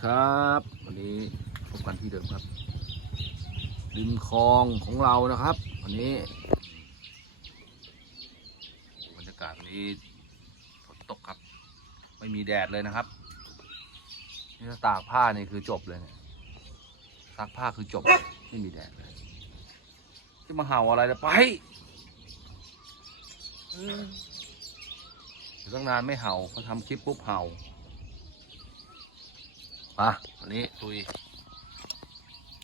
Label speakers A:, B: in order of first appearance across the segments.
A: ครับวันนี้พบกันที่เดิมครับริมคลองของเรานะครับ วันนี้บรรยากาศวันนี้ฝนตกครับ ไม่มีแดดเลยนะครับนี่ถ้าตากผ้านี่คือจบเลยเนี่ยซักผ้าคือจบไม่มีแดดเลยที่มาเห่าอะไรล่ะไปตั้งนานไม่เห่าเขาทำคลิปปุ๊บเห่า มาวันนี้ตุย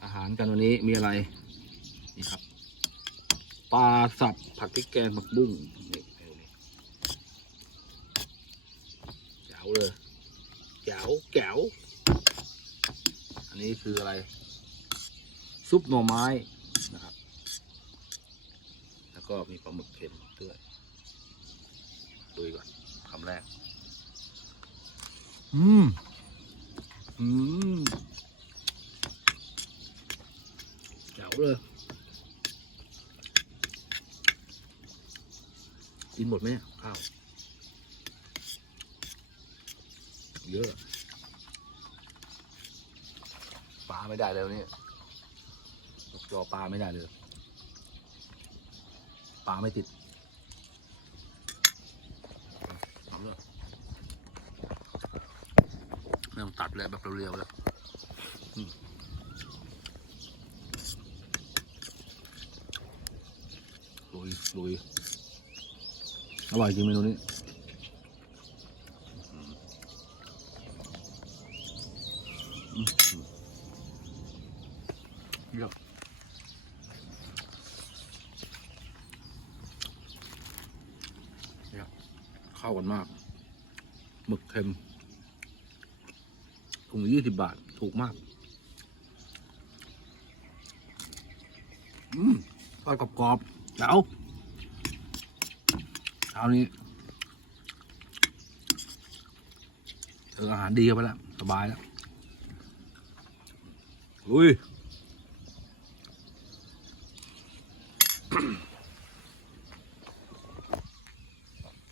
A: อาหารกันวันนี้มีอะไร นี่ครับปลาสับผัดพริกแกงผักบุ้งนี่เอานี่แจ๋วเลยแจ๋วแจ๋วอันนี้คืออะไร ซุปหน่อไม้นะครับ แล้วก็มีปลาหมึกเค็มด้วยตุยก่อนคำแรก อืม อืมแจ๋วเลย กินหมดไหมข้าว เยอะปลาไม่ได้แล้วเนี่ยยกจอปลาไม่ได้เลย ปลาไม่ติดเอาเลยไม่ ตัดเลยแบบเรียวๆแล้วลุยลุยอร่อยจริงเมนูนี้เยี่ยมเยี่ยมเข้ากันมากหมึกเค็ม ถุงยี่สิบบาท ถูกมาก อืมทอดกรอบๆเจ๋วเช้านี้เจออาหารดีเข้าไปแล้ว สบายแล้วลุย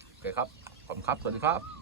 A: โอเคครับ ขอบคุณครับ สวัสดีครับ